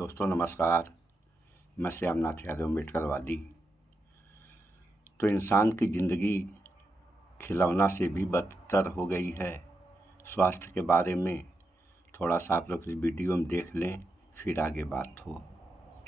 दोस्तों नमस्कार। मैं श्यामनाथ यादव अम्बेडकरवादी। तो इंसान की ज़िंदगी खिलौना से भी बदतर हो गई है। स्वास्थ्य के बारे में थोड़ा सा आप लोग इस वीडियो में देख लें, फिर आगे बात हो।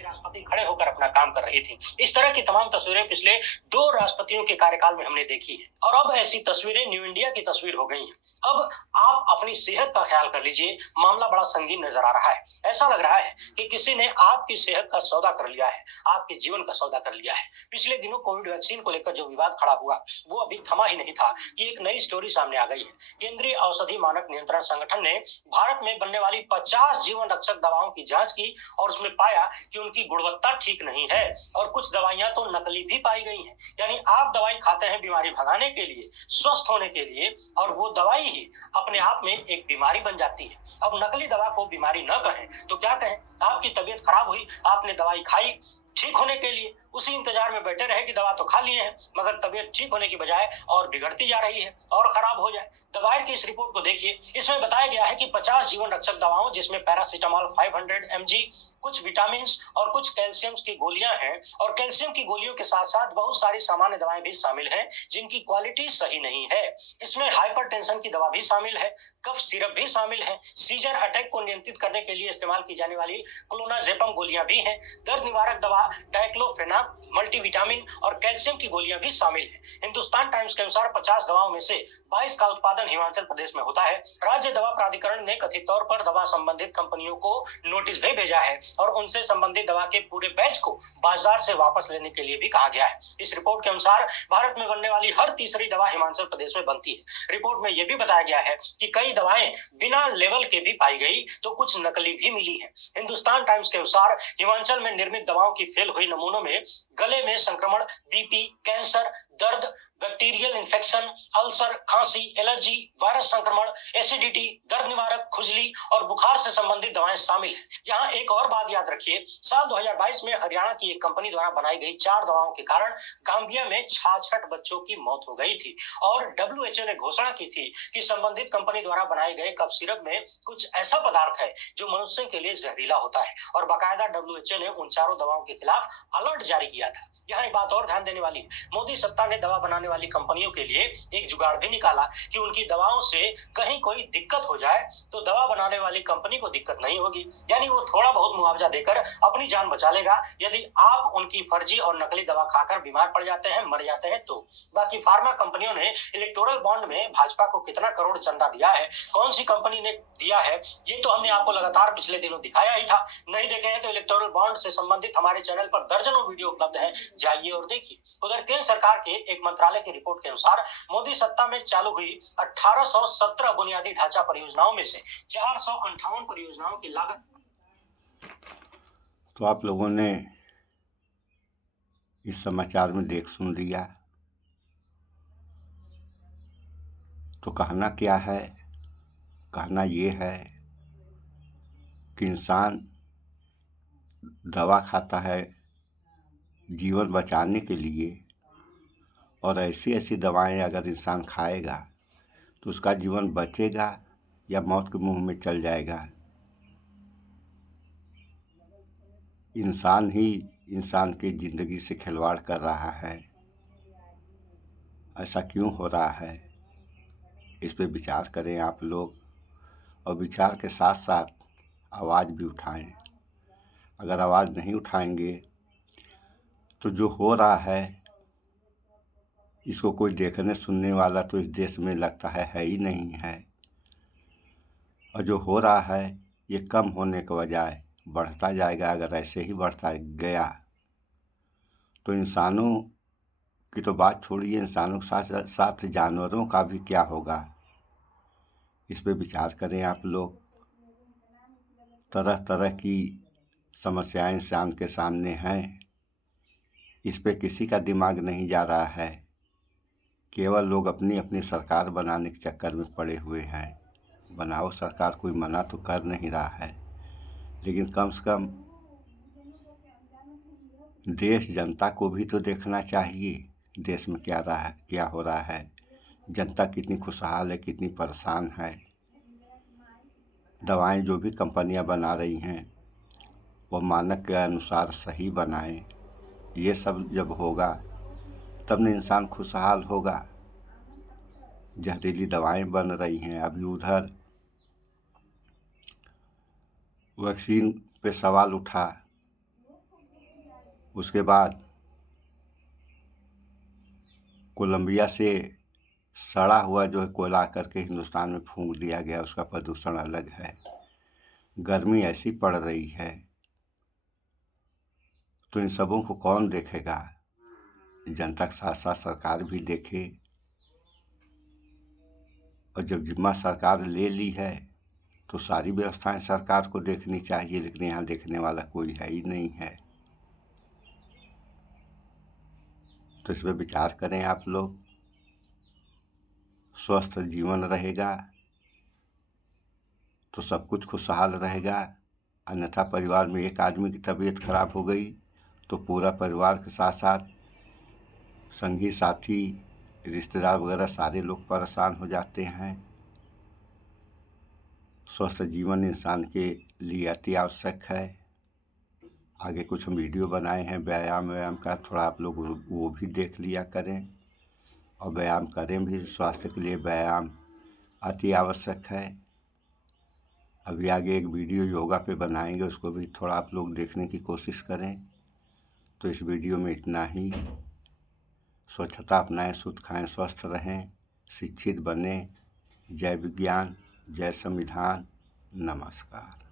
राष्ट्रपति खड़े होकर अपना काम कर रही थी। इस तरह की तमाम तस्वीरें पिछले 2 राष्ट्रपतियों के कार्यकाल में हमने देखी है और अब ऐसी तस्वीरें न्यू इंडिया की तस्वीर हो गई हैं। अब आप अपनी सेहत का ख्याल कर लीजिए, मामला बड़ा संगीन नजर आ रहा है। ऐसा लग रहा है कि किसी ने आपकी सेहत का सौदा कर लिया है, आपके जीवन का सौदा कर लिया है। पिछले दिनों कोविड वैक्सीन को लेकर जो विवाद खड़ा हुआ, वो अभी थमा ही नहीं था कि एक नई स्टोरी सामने आ गई है। केंद्रीय औषधि मानक नियंत्रण संगठन ने भारत में बनने वाली 50 जीवन रक्षक दवाओं की जांच की और उसमें पाया कि उनकी गुणवत्ता ठीक नहीं है और कुछ दवाइयां तो नकली भी पाई गई हैं। यानी आप दवाई खाते हैं बीमारी भगाने के लिए, स्वस्थ होने के लिए, और वो दवाई ही अपने आप में एक बीमारी बन जाती है। अब नकली दवा को बीमारी न कहें तो क्या कहें? आपकी तबीयत खराब हुई, आपने दवाई खाई ठीक होने के लिए, उसी इंतजार में बैठे रहे कि दवा तो खा लिए हैं, मगर तबीयत ठीक होने की बजाय और बिगड़ती जा रही है और खराब हो जाए। दवाई की इस रिपोर्ट को देखिए, इसमें बताया गया है कि 50 जीवन रक्षक दवाओं, जिसमें पैरासीटामोल 500 mg, कुछ विटामिन और कुछ कैल्शियम की गोलियां हैं, और कैल्शियम की गोलियों के साथ साथ बहुत सारी सामान्य दवाएं भी शामिल हैं जिनकी क्वालिटी सही नहीं है। इसमें हाइपरटेंशन की दवा भी शामिल है, कफ सिरप भी शामिल है, सीजर अटैक को नियंत्रित करने के लिए इस्तेमाल की जाने वाली क्लोनाजेपम गोलियां भी हैं, दर्द निवारक दवा डाइक्लोफेनाक, मल्टीविटामिन और कैल्शियम की गोलियां भी शामिल हैं। हिंदुस्तान टाइम्स के अनुसार 50 दवाओं में से 22 का उत्पादन हिमाचल प्रदेश में होता है। राज्य दवा प्राधिकरण ने कथित तौर पर दवा संबंधित कंपनियों को नोटिस भी भेजा है और उनसे संबंधित दवा के पूरे बैच को बाजार से वापस लेने के लिए भी कहा गया है। इस रिपोर्ट के अनुसार भारत में बनने वाली हर तीसरी दवा हिमाचल प्रदेश में बनती है। रिपोर्ट में यह भी बताया गया है कि कई दवाएं बिना लेवल के भी पाई गई तो कुछ नकली भी मिली है। हिंदुस्तान टाइम्स के अनुसार हिमाचल में निर्मित दवाओं की फेल हुई नमूनों में गले में संक्रमण, बीपी, कैंसर, दर्द, बैक्टीरियल इन्फेक्शन, अल्सर, खांसी, एलर्जी, वायरस संक्रमण, एसिडिटी, दर्द निवारक, खुजली और बुखार से संबंधित दवाएं शामिल हैं। यहाँ एक और बात याद रखिए, साल 2022 में हरियाणा की एक कंपनी द्वारा बनाई गई 4 दवाओं के कारण गांबिया में 66 बच्चों की मौत हो गई थी और WHO ने घोषणा की थी कि संबंधित कंपनी द्वारा बनाए गए कफ सिरप में कुछ ऐसा पदार्थ है जो मनुष्य के लिए जहरीला होता है और बाकायदा WHO ने उन चारों दवाओं के खिलाफ अलर्ट जारी किया था। यहाँ एक बात और ध्यान देने वाली, मोदी सत्ता ने दवा बनाने वाली कंपनियों के लिए एक जुगाड़ भी निकाला कि उनकी दवाओं से कहीं कोई दिक्कत हो जाए तो दवा बनाने वाली कंपनी को दिक्कत नहीं होगी, यानी वो थोड़ा बहुत मुआवजा देकर अपनी जान बचा लेगा यदि आप उनकी फर्जी और नकली दवा खाकर बीमार पड़ जाते हैं, मर जाते हैं तो। बाकी फार्मा कंपनियों ने इलेक्टोरल बॉन्ड में भाजपा को कितना करोड़ चंदा दिया है, कौन सी कंपनी ने दिया है, ये तो हमने आपको लगातार पिछले दिनों दिखाया ही था। नहीं देखे हैं तो इलेक्टोरल बॉन्ड से संबंधित हमारे चैनल पर दर्जनों वीडियो उपलब्ध है, जाइए और देखिए। उधर केंद्र सरकार के एक मंत्रालय की रिपोर्ट के अनुसार मोदी सत्ता में चालू हुई 1817 बुनियादी ढांचा परियोजनाओं में से 458 परियोजनाओं की लागत। तो आप लोगों ने इस समाचार में देख सुन लिया। तो कहना क्या है? कहना ये है कि इंसान दवा खाता है जीवन बचाने के लिए, और ऐसी ऐसी दवाएं अगर इंसान खाएगा तो उसका जीवन बचेगा या मौत के मुंह में चल जाएगा। इंसान ही इंसान की ज़िंदगी से खिलवाड़ कर रहा है। ऐसा क्यों हो रहा है? इस पे विचार करें आप लोग, और विचार के साथ साथ आवाज़ भी उठाएं। अगर आवाज़ नहीं उठाएंगे तो जो हो रहा है इसको कोई देखने सुनने वाला तो इस देश में लगता है ही नहीं है। और जो हो रहा है ये कम होने के बजाय बढ़ता जाएगा। अगर ऐसे ही बढ़ता गया तो इंसानों की तो बात छोड़िए, इंसानों के साथ साथ जानवरों का भी क्या होगा? इस पे विचार करें आप लोग। तरह तरह की समस्याएं इंसान के सामने हैं, इस पे किसी का दिमाग नहीं जा रहा है। केवल लोग अपनी अपनी सरकार बनाने के चक्कर में पड़े हुए हैं। बनाओ सरकार, कोई मना तो कर नहीं रहा है, लेकिन कम से कम देश जनता को भी तो देखना चाहिए देश में क्या हो रहा है। जनता कितनी खुशहाल है, कितनी परेशान है। दवाएं जो भी कंपनियां बना रही हैं वह मानक के अनुसार सही बनाएं। ये सब जब होगा तब न इंसान खुशहाल होगा। जहरीली दवाएं बन रही हैं। अभी उधर वैक्सीन पे सवाल उठा, उसके बाद कोलंबिया से सड़ा हुआ जो है कोयला करके हिंदुस्तान में फूंक दिया गया, उसका प्रदूषण अलग है। गर्मी ऐसी पड़ रही है तो इन सबों को कौन देखेगा? जनता के साथ साथ सरकार भी देखे। और जब जिम्मा सरकार ले ली है तो सारी व्यवस्थाएं सरकार को देखनी चाहिए, लेकिन यहाँ देखने वाला कोई है ही नहीं है। तो इस पर विचार करें आप लोग। स्वस्थ जीवन रहेगा तो सब कुछ खुशहाल रहेगा। अन्यथा परिवार में एक आदमी की तबीयत खराब हो गई तो पूरा परिवार के साथ साथ संगी साथी रिश्तेदार वगैरह सारे लोग परेशान हो जाते हैं। स्वस्थ जीवन इंसान के लिए अति आवश्यक है। आगे कुछ हम वीडियो बनाए हैं व्यायाम का, थोड़ा आप लोग वो भी देख लिया करें और व्यायाम करें भी। स्वास्थ्य के लिए व्यायाम अति आवश्यक है। अभी आगे एक वीडियो योगा पे बनाएंगे, उसको भी थोड़ा आप लोग देखने की कोशिश करें। तो इस वीडियो में इतना ही। स्वच्छता अपनाएं, शुद्ध खाएं, स्वस्थ रहें, शिक्षित बनें। जय विज्ञान, जय संविधान। नमस्कार।